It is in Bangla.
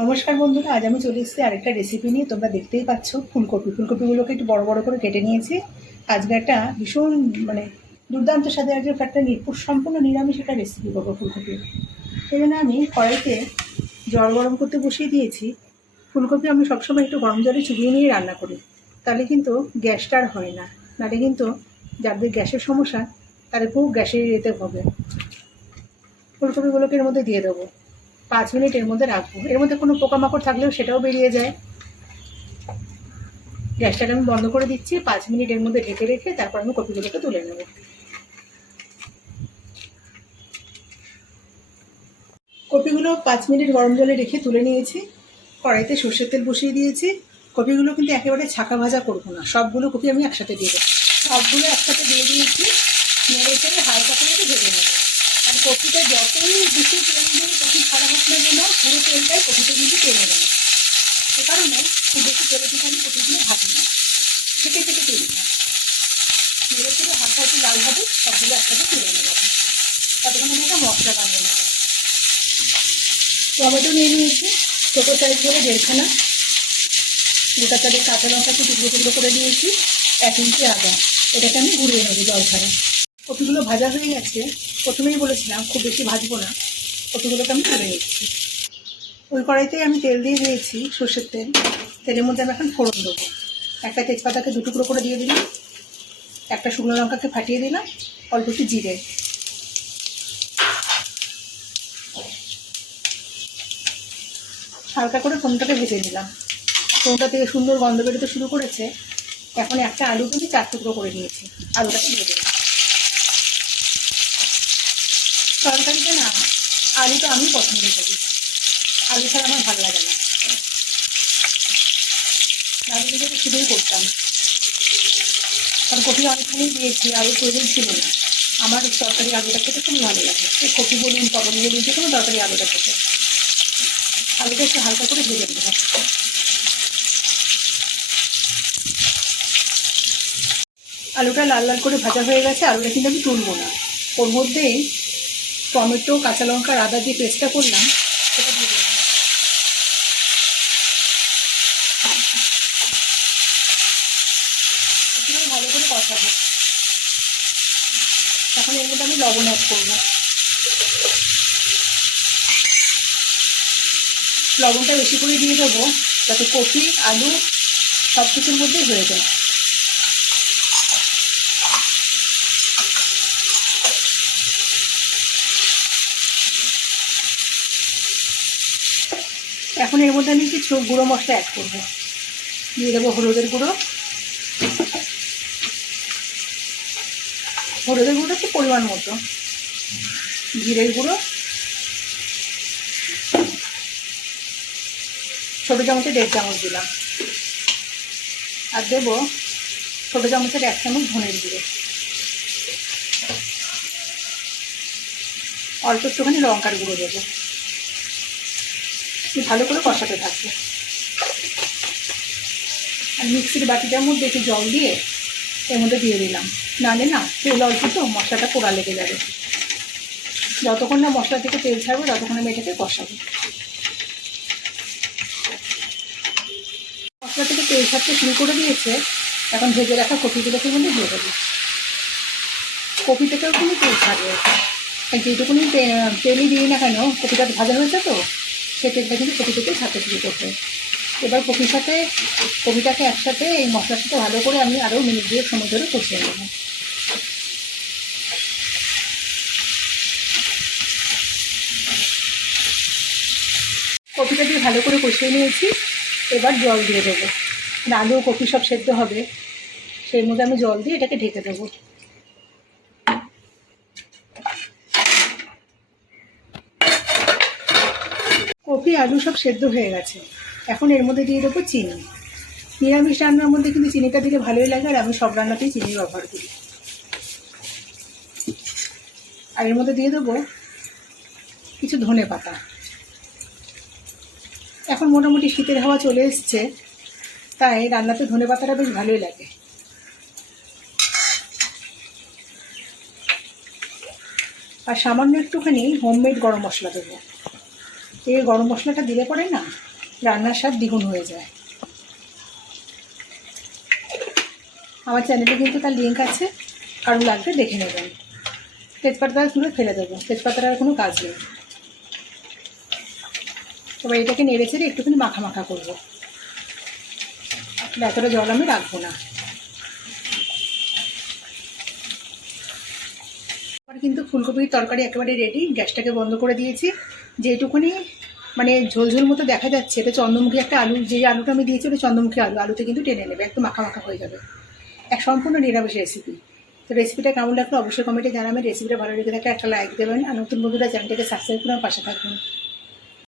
নমস্কার বন্ধুরা, আজ আমি চলে এসেছি আরেকটা রেসিপি নিয়ে। তোমরা দেখতেই পাচ্ছ ফুলকপি। ফুলকপিগুলোকে একটু বড় বড় করে কেটে নিয়েছি। আজকে একটা ভীষণ মানে দুর্দান্ত স্বাদের আজকে একটা সম্পূর্ণ নিরামিষ একটা রেসিপি করব ফুলকপি। সেই জন্য আমি কড়াইতে জল গরম করতে বসিয়ে দিয়েছি। ফুলকপি আমি সবসময় একটু গরম জলে চুবিয়ে নিয়ে রান্না করি। তাহলে কিন্তু গ্যাসটা আর হয় না। নাহলে কিন্তু যাদের গ্যাসের সমস্যা, তাদের খুব গ্যাসের যেতে হবে ফুলকপিগুলোকে এর মধ্যে দিয়ে দেবো। পাঁচ মিনিট এর মধ্যে রাখব। এর মধ্যে কোনো পোকামাকড় থাকলেও সেটাও বেরিয়ে যায়। গ্যাসটাকে আমি বন্ধ করে দিচ্ছি, পাঁচ মিনিট এর মধ্যে ঢেকে রেখে তারপর আমি কপিগুলোকে তুলে নেব। কপিগুলো পাঁচ মিনিট গরম জলে রেখে তুলে নিয়েছি, কড়াইতে সর্ষের তেল বসিয়ে দিয়েছি। কপিগুলো কিন্তু একেবারে ছাকা ভাজা করব না, সবগুলো কপি আমি একসাথে দিয়ে দেবো। সবগুলো একসাথে দিয়ে দিয়েছি, নেড়ে হালকা করে ভেজে নেব। কপিটা যতই বেশি তেল দিয়ে কপি ছাড়া হোক না কেন, পুরো তেলটাই কপিতে কিন্তু তেলে নেবে সে কারণে খুব বেশি তেলে কিন্তু আমি কপিগুলো ভাজি না। থেকে থেকে তেল না নেড়ে চেড়ে হালকা একটু লাল হবে সবগুলো একসাথে তুলে নেব। ততক্ষণ আমি একটা মশলা বানিয়ে নেব। টমেটো নিয়ে নিয়েছি, ছোটো সাইজ করে দেড়খানা। গোটা চালের কাঁচা লঙ্কাকে টুকরো টুকরো করে দিয়েছি এক ইঞ্চি আদা। এটাকে আমি ঘুরিয়ে নেব জল ছাড়া কপিগুলো ভাজা হয়ে গেছে প্রথমেই বলেছিলাম, খুব বেশি ভাজবো না। কপিগুলোকে আমি তুলে নিচ্ছি। ওই কড়াইতেই আমি তেল দিয়ে দিয়েছি সর্ষের তেল। তেলের মধ্যে আমি এখন ফোড়ন দেবো। একটা তেজপাতাকে দু টুকরো করে দিয়ে দিলাম। একটা শুকনো লঙ্কাকে ফাটিয়ে দিলাম। অল্প একটু জিরে। হালকা করে ফোনটাকে ভেজে নিলাম। ফোনটা থেকে সুন্দর গন্ধ বেরোতে শুরু করেছে। এখন একটা আলু কিন্তু চার টুকরো করে নিয়েছি। আলুটাকে দিয়ে দিলাম। তরকারিতে না আলুটা আমি পছন্দ করি। আলু ছাড়া আমার ভালো লাগে না। আলু থেকে শুধুই করতাম। কারণ কপি অনেকখানি দিয়েছি, আলুর প্রয়োজন ছিল না। আমার তরকারি আলুটা খেতে খুব ভালো লাগে। কপি বলুন পটল বলুন, যে কোনো তরকারি আলুটা খেতে। আলুটা একটু হালকা করে ভেজে নেব। আলুটা লাল লাল করে ভাজা হয়ে গেছে, আলুটা কিন্তু আমি তুলবো না। ওর মধ্যেই টমেটো, কাঁচা লঙ্কা, আদা দিয়ে পেস্টটা করলাম, সেটা দিয়ে দিলাম। ভালো করে কষাবো। এখন এর মধ্যে আমি লবণ অ্যাড করব। লবণটা বেশি করে দিয়ে দেবো, যাতে কপি আলু সব কিছুর মধ্যেই হয়ে যায়। এখন এর মধ্যে আমি কিছু গুঁড়ো মশলা অ্যাড করব। দিয়ে দেবো হলুদের গুঁড়ো। হলুদের গুঁড়ো একটু পরিমাণ মতো। জিরের গুঁড়ো। ছোটো চামচে দেড় চামচ দিলাম। আর দেবো ছোটো চামচের এক চামচ ধনের গুঁড়ো। অল্প একটুখানি লঙ্কার গুঁড়ো দেবো। ভালো করে কষাতে থাকবে। আর মিক্সির বাটিটার মধ্যে একটু জল দিয়ে এর মধ্যে দিয়ে দিলাম। নালে না তেল অল্প তো, মশলাটা পোড়া লেগে যাবে। যতক্ষণ না মশলা থেকে তেল ছাড়বে, ততক্ষণ আমি এটাকে কষাবো। মশলা থেকে তেল ছাড়তে শুরু করে দিয়েছে, এখন ভেজে রাখা কপিগুলোকে মধ্যে দিয়ে দেবো। কপি থেকেও কিন্তু তেল ছাড়বে যেটুকুনি তেলই দিই না কেন, কপিটা ভাজা হয়েছে তো তেলটা কিন্তু কপি থেকে ছাড়তে শুরু করবে এবার কপির সাথে, কপিটাকে একসাথে এই মশলার সাথে ভালো করে আমি আরও মিনিট দিয়ে সময় ধরে কষিয়ে নেব। কপিটা দিয়ে ভালো করে কষিয়ে নিয়েছি। এবার জল দিয়ে দেবো। আলু কপি সব সেদ্ধ হবে। সেই মধ্যে আমি জল দিয়ে এটাকে ঢেকে দেবো। কপি, আলু সব সেদ্ধ হয়ে গেছে। এখন এর মধ্যে দিয়ে দেবো চিনি। নিরামিষ রান্নার মধ্যে কিন্তু চিনিটা দিলে ভালোই লাগে, আর আমি সব রান্নাতেই চিনি ব্যবহার করি। আর এর মধ্যে দিয়ে দেবো কিছু ধনে পাতা। এখন মোটামুটি শীতের হাওয়া চলে এসছে, তাই রান্নাতে ধনে পাতাটা বেশ ভালোই লাগে। আর সামান্য একটুখানি হোমমেড গরম মশলা দেবো। এই গরম মশলাটা দিলে পরে না রান্নার স্বাদ দ্বিগুণ হয়ে যায়। আমার চ্যানেলে কিন্তু তার লিঙ্ক আছে কারণ লাগবে দেখে নেবেন। তেজপাতা তুলে ফেলে দেবো তেজপাতার আর কোনো কাজ নেই। এবার এটাকে নেড়ে ছেড়ে একটুখানি মাখা মাখা করব। এতটা জল আমি রাখব না। কিন্তু ফুলকপির তরকারি একেবারে রেডি গ্যাসটাকে বন্ধ করে দিয়েছি। যেটুকুনি মানে ঝোলঝোল মতো দেখা যাচ্ছে, এটা চন্দ্রমুখী একটা আলু, যে আলুটা আমি দিয়েছি ওটা চন্দ্রমুখী আলু, আলুতে কিন্তু টেনে নেবে একটু মাখা মাখা হয়ে যাবে। এক সম্পূর্ণ নিরামিষ রেসিপি তো রেসিপিটা কেমন লাগল অবশ্যই কমেন্টে জানাবেন রেসিপিটা ভালো লেগে থাকে একটা লাইক দেবেন, আর নতুন বন্ধুরা চ্যানেলটাকে সাবস্ক্রাইব করে পাশে থাকবেন।